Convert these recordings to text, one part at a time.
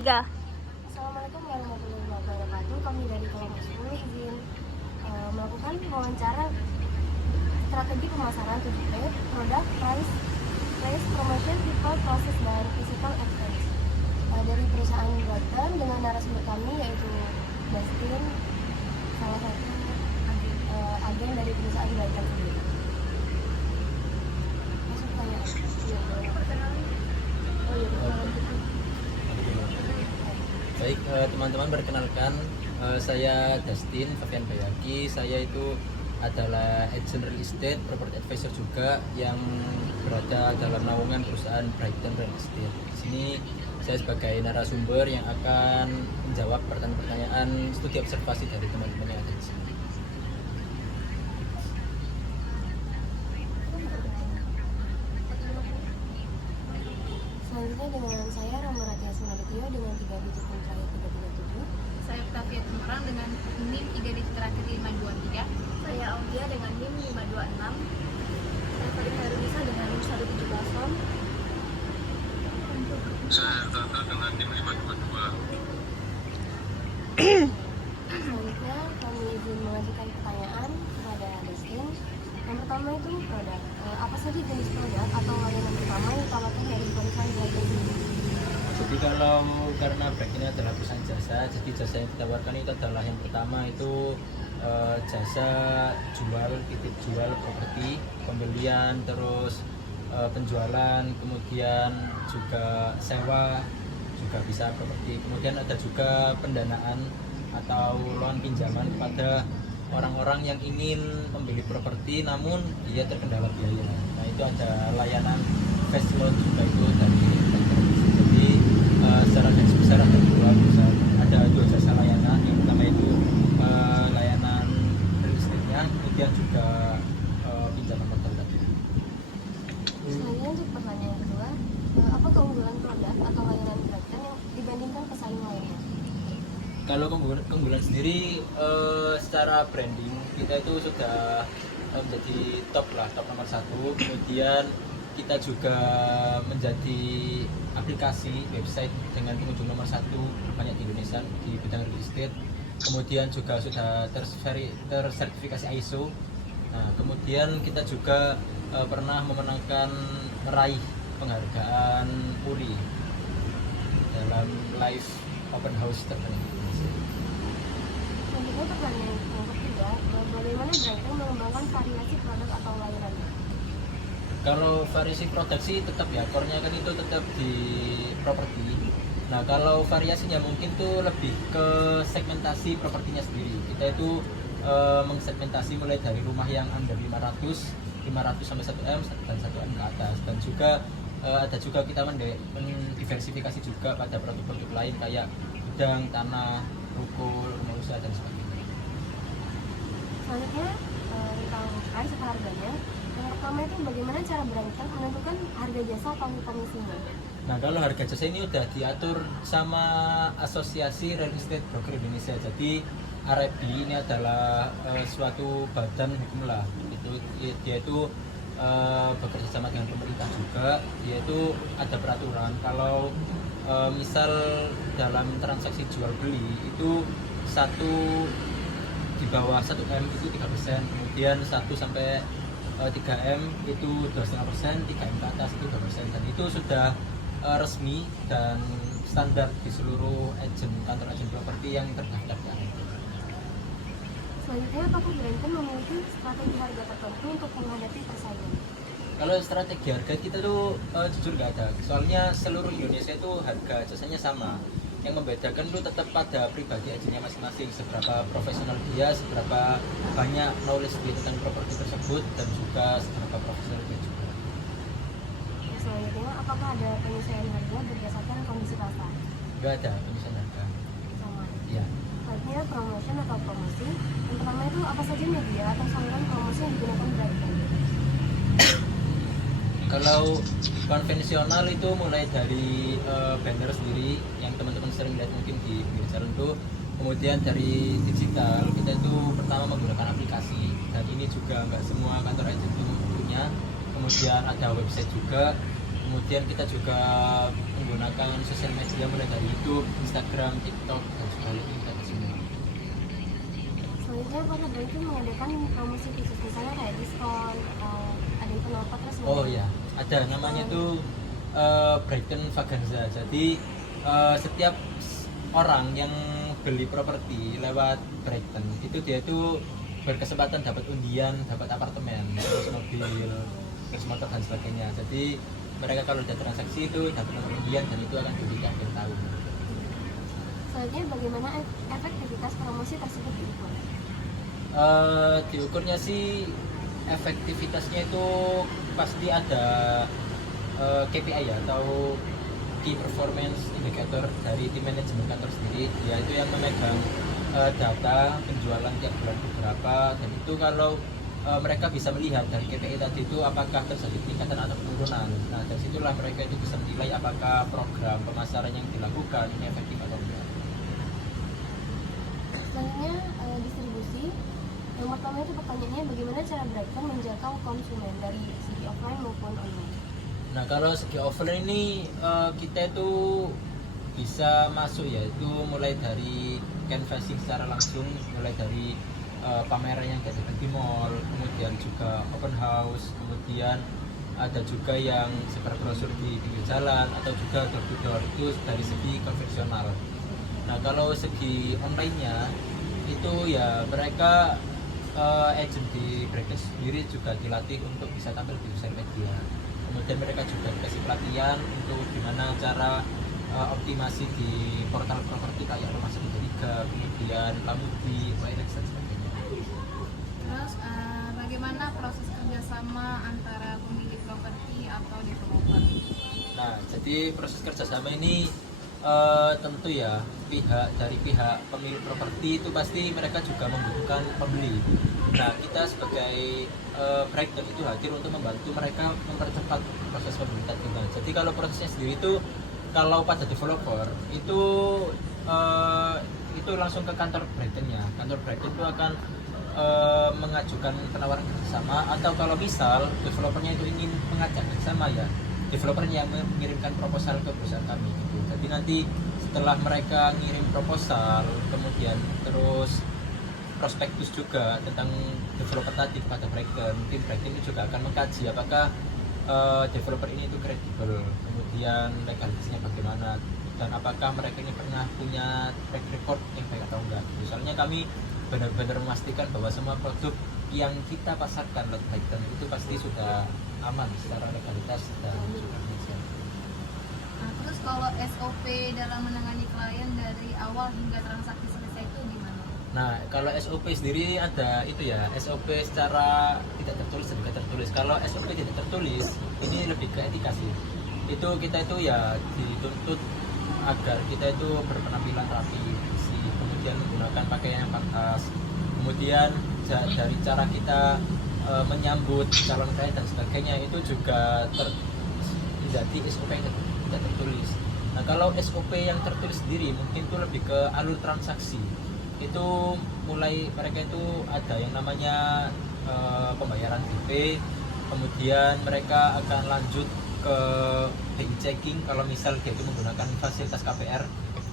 Tiga. Assalamualaikum warahmatullahi wabarakatuh. Kami dari kelompok 10 izin melakukan wawancara strategi pemasaran 7P, produk, price, promotion, people, process, dan physical excellence dari perusahaan Brighton dengan narasumber kami yaitu Dustin, salah satu agen dari perusahaan Brighton sendiri. Masuk tanya. Oh iya, Baik, teman-teman, perkenalkan, saya Dustin Fabian Bayaki. Saya itu adalah agent real estate, property advisor juga yang berada dalam naungan perusahaan Brighton Real Estate. Di sini saya sebagai narasumber yang akan menjawab pertanyaan-pertanyaan studi observasi dari teman-teman yang ada di sini. Selanjutnya dengan saya Rama Ratia Sunadityo dengan 3 digit NIM terakhir 337. Saya Octavia Tumerang dengan NIM 3 digit terakhir 523. Saya Audia dengan NIM 526. Saya Farid Hairunisa dengan NIM 170. Saya Tata dengan NIM 522. Selanjutnya kami izin mengajukan pertanyaan kepada Dustin. Yang pertama itu produk. Apa saja jenis produk atau layanan utama yang ditawarkan dari perusahaan Brighton sendiri? Jadi karena Bright ini adalah perusahaan jasa, jadi jasa yang ditawarkan itu adalah yang pertama itu jasa titip jual properti, pembelian, terus penjualan, kemudian juga sewa, juga bisa properti. Kemudian ada juga pendanaan atau loan pinjaman kepada orang-orang yang ingin membeli properti namun dia terkendala biaya. Nah, itu ada layanan fast loan juga itu dari jadi secara garis besar ada dua jasa layanan. Yang pertama itu layanan real estate-nya, kemudian juga pinjaman modal tadi. Selanjutnya untuk pertanyaan kedua, apa keunggulan produk atau layanan Brighton yang dibandingkan pesaing lainnya? Kalau keunggulan sendiri secara branding kita itu sudah menjadi top nomor 1. Kemudian kita juga menjadi aplikasi website dengan pengunjung nomor 1 banyak di Indonesia di bidang real estate. Kemudian juga sudah tersertifikasi ISO. Nah, kemudian kita juga pernah meraih penghargaan URI dalam live open house terbaik. Selanjutnya pertanyaan yang ketiga, bagaimana Brighton mengembangkan variasi produk atau layanannya? Kalau variasi produk sih tetap ya, core-nya kan itu tetap di properti. Nah, kalau variasinya mungkin tuh lebih ke segmentasi propertinya sendiri. Kita itu mengsegmentasi mulai dari rumah yang under 500 sampai 1M dan 1M ke atas. Dan juga ada juga kita mendiversifikasi juga pada produk-produk lain kayak gudang, tanah, ruko, rumah usaha dan sebagainya. Selanjutnya tentang price atau harganya. Yang pertama itu bagaimana cara Brighton menentukan harga jasa atau komisinya? Nah, kalau harga jasa ini udah diatur sama Asosiasi Real Estate Broker Indonesia. Jadi RFB ini adalah suatu badan hukum lah. Dia itu bekerja sama dengan pemerintah juga. Dia itu ada peraturan kalau misal dalam transaksi jual beli itu di bawah 1M itu 3%, kemudian 1 sampai 3M itu 2,5%, 3M ke atas itu 2%, dan itu sudah resmi dan standar di seluruh kantor agen properti yang terdaftar di RFB. Selanjutnya, apakah Brighton memiliki strategi harga tertentu untuk menghadapi persaingan? Kalau strategi harga kita tuh jujur nggak ada, soalnya seluruh Indonesia itu harga jasanya sama. Yang membedakan itu tetap pada pribadi agennya masing-masing, seberapa profesional dia, seberapa banyak knowledge dia tentang properti tersebut, dan juga seberapa profesional dia juga. Selanjutnya, apakah ada penyesuaian harga berdasarkan kondisi pasar? Nggak ada penyesuaian harga. Sama. Iya. Selanjutnya, promotion atau promosi. Yang pertama itu apa saja media atau saluran promosi yang digunakan Brighton? Kalau konvensional itu mulai dari banner sendiri yang teman-teman sering lihat mungkin di pinggir jalan tuh. Kemudian dari digital kita itu pertama menggunakan aplikasi, dan ini juga nggak semua kantor agen itu punya. Kemudian ada website juga. Kemudian kita juga menggunakan sosial media mulai dari YouTube, Instagram, TikTok, dan sebagainya kita di sini. Selanjutnya pernah berarti mengadakan promosi khusus misalnya kayak diskon atau ada event apa terus Oh ya, ada namanya itu Brighton Vaganza. Jadi setiap orang yang beli properti lewat Brighton itu dia itu berkesempatan dapat undian, dapat apartemen, terus mobil, terus motor dan sebagainya. Jadi mereka kalau sudah transaksi itu dapat nomor undian dan itu akan dibeli akhir tahun. Selanjutnya bagaimana efektivitas promosi tersebut diukur? Diukurnya sih efektivitasnya itu pasti ada KPI ya, atau Key Performance Indicator dari tim manajemen kantor sendiri, yaitu yang memegang data penjualan tiap bulan berapa, dan itu kalau mereka bisa melihat dari KPI tadi itu apakah terjadi peningkatan atau penurunan. Nah dari situlah mereka itu bisa menilai apakah program pemasaran yang dilakukan ini efektif atau tidak. Selanjutnya distribusi. Yang pertama itu pertanyaannya bagaimana cara Brighton menjangkau konsumen dari segi offline maupun online. Nah kalau segi offline ini kita itu bisa masuk ya, itu mulai dari canvassing secara langsung, mulai dari pameran yang diadakan di mall, kemudian juga open house, kemudian ada juga yang sebar brosur di pinggir jalan, atau juga door to door, itu dari segi konvensional. Nah kalau segi online-nya itu ya mereka agent di Brighton sendiri juga dilatih untuk bisa tampil di sosial media. Kemudian mereka juga dikasih pelatihan untuk gimana cara optimasi di portal properti kayak Rumah Segitiga, kemudian Lamudi, Wirex dan sebagainya. Terus bagaimana proses kerjasama antara pemilik properti atau developer? Nah, jadi proses kerjasama ini tentu ya dari pihak pemilik properti itu pasti mereka juga membutuhkan pembeli. Nah, kita sebagai Brighton itu hadir untuk membantu mereka mempercepat proses pembeli tadi. Jadi kalau prosesnya sendiri itu kalau pada developer itu langsung ke kantor Brighton-nya. Kantor Brighton itu akan mengajukan penawaran kerjasama, atau kalau misal developernya itu ingin mengajak kerjasama ya, developernya yang mengirimkan proposal ke perusahaan kami gitu. Jadi nanti setelah mereka ngirim proposal, kemudian terus prospektus juga tentang developer tadi kepada Brighton, tim Brighton itu juga akan mengkaji apakah developer ini itu kredibel, kemudian legalitasnya bagaimana, dan apakah mereka ini pernah punya track record yang baik atau enggak. Misalnya kami benar-benar memastikan bahwa semua produk yang kita pasarkan lewat Brighton itu pasti sudah aman secara legalitas dan juga. Nah, terus kalau SOP dalam menangani klien dari awal hingga transaksi selesai itu gimana? Nah, kalau SOP sendiri ada itu ya, SOP secara tidak tertulis dan juga tertulis. Kalau SOP tidak tertulis, ini lebih ke etika sih. Itu kita itu ya dituntut agar kita itu berpenampilan rapi, kemudian menggunakan pakaian yang pantas, kemudian dari cara kita menyambut calon klien dan sebagainya itu juga menjadi SOP yang tidak tertulis. Nah, kalau SOP yang tertulis sendiri mungkin itu lebih ke alur transaksi. Itu mulai mereka itu ada yang namanya pembayaran DP, kemudian mereka akan lanjut ke BI checking kalau misal dia itu menggunakan fasilitas KPR.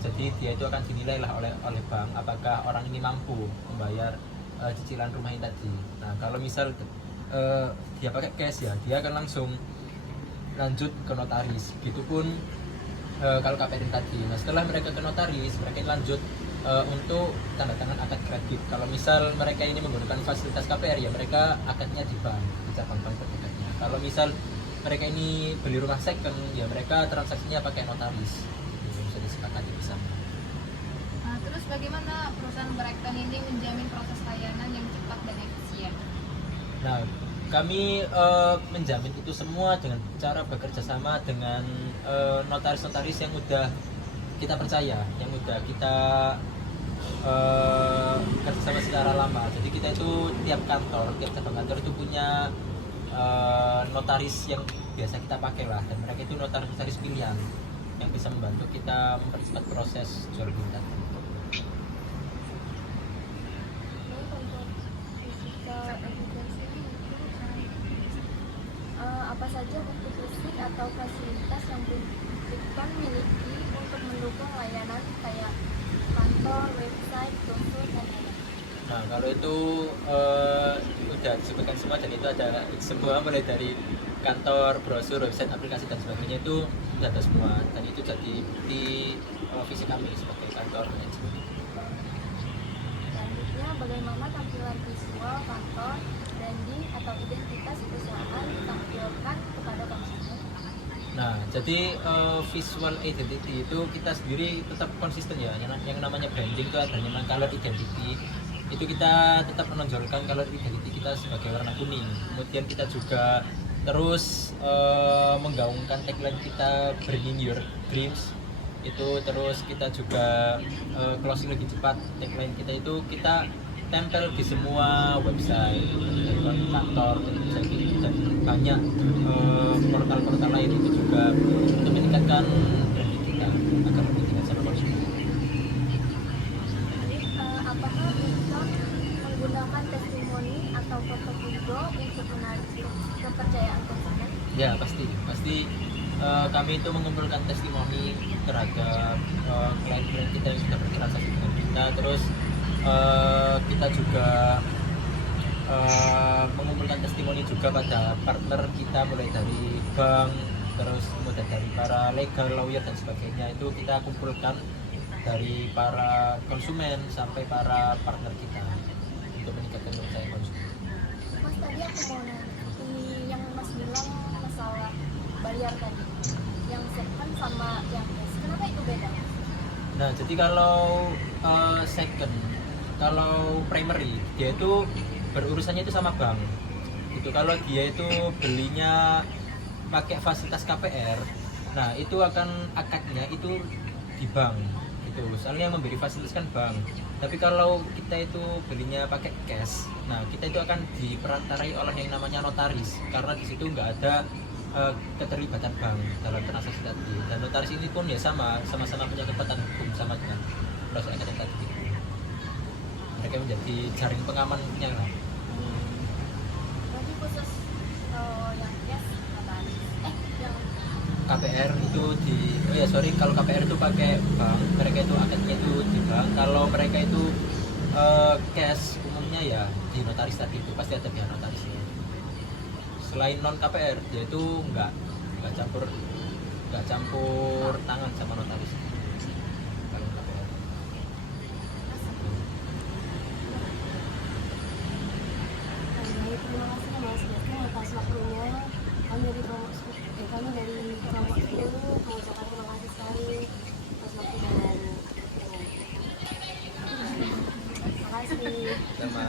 Jadi dia itu akan dinilai lah oleh bank apakah orang ini mampu membayar cicilan rumah ini tadi. Nah kalau misal dia pakai cash ya dia akan langsung lanjut ke notaris. Begitupun kalau KPR tadi. Nah setelah mereka ke notaris mereka lanjut untuk tanda tangan akad kredit. Kalau misal mereka ini menggunakan fasilitas KPR ya mereka akadnya di bank, di cabang-bank terdekatnya. Kalau misal mereka ini beli rumah second ya mereka transaksinya pakai notaris. Bisa disepakati bersama. Nah, terus bagaimana perusahaan Brighton ini menjamin proses layanan yang cepat dan efisien? Nah, kami menjamin itu semua dengan cara bekerja sama dengan notaris-notaris yang udah kita percaya, yang udah kita kerjasama secara lama. Jadi kita itu tiap cabang kantor itu punya notaris yang biasa kita pakai lah, dan mereka itu notaris pilihan yang bisa membantu kita mempercepat proses jual beli tadi. Apa saja bukti fisik atau atau fasilitas yang Bitcoin miliki untuk mendukung layanan kayak kantor, website, brosur, dan lain-lain. Nah, kalau itu udah disebutkan semua dan itu ada semua mulai dari kantor, brosur, website, aplikasi dan sebagainya itu sudah ada semua dan itu jadi bukti visi kami sebagai kantor manajemen. Selanjutnya, bagaimana tampilan visual kantor, branding, atau identitas perusahaan ditampilkan kepada konsumen? Nah, jadi visual identity itu kita sendiri tetap konsisten ya. Yang namanya branding itu ada namanya color identity. Itu kita tetap menonjolkan color identity kita sebagai warna kuning. Kemudian kita juga terus menggaungkan tagline kita Bringing Your Dreams. Itu terus kita juga closing lebih cepat. Tagline kita itu kita tempel di semua website, kantor, dan banyak portal-portal lain itu juga untuk meningkatkan branding kita agar lebih tingkat sama konsumen. Jadi, apakah Bitcoin menggunakan testimoni atau portofolio untuk menarik kepercayaan konsumen? Ya pasti kami itu mengumpulkan testimoni terhadap klien-klien kita yang sudah bertransaksi dengan kita, terus kita juga mengumpulkan testimoni juga pada partner kita mulai dari bank, terus kemudian dari para legal, lawyer dan sebagainya itu kita kumpulkan dari para konsumen sampai para partner kita untuk meningkatkan kepercayaan konsumen. Mas, tadi aku mau nanya, ini yang Mas bilang masalah bayar tadi, yang second sama yang cash, kenapa itu beda? Nah, jadi kalau second, kalau primary dia itu berurusannya itu sama bank. Itu kalau dia itu belinya pakai fasilitas KPR, nah itu akan akadnya itu di bank. Gitu. Soalnya yang memberi fasilitas kan bank. Tapi kalau kita itu belinya pakai cash, nah kita itu akan diperantarai oleh yang namanya notaris, karena di situ nggak ada keterlibatan bank dalam transaksi tadi. Dan notaris ini pun ya sama-sama punya kekuatan hukum sama dengan proses akad yang tadi. Mereka menjadi jaring pengamannya lah. Berarti khusus yang cash notaris, yang KPR itu kalau KPR itu pakai bank, mereka itu akadnya itu di bank. Kalau mereka itu cash umumnya ya di notaris tadi itu pasti ada pihak notarisnya. Selain non KPR dia itu nggak campur tangan sama notaris. Kalau KPR. terima kasih ya Mas Jasmin atas waktunya. Kami dari kelompok itu mengucapkan terima kasih sekali atas waktu dan terima kasih. Sama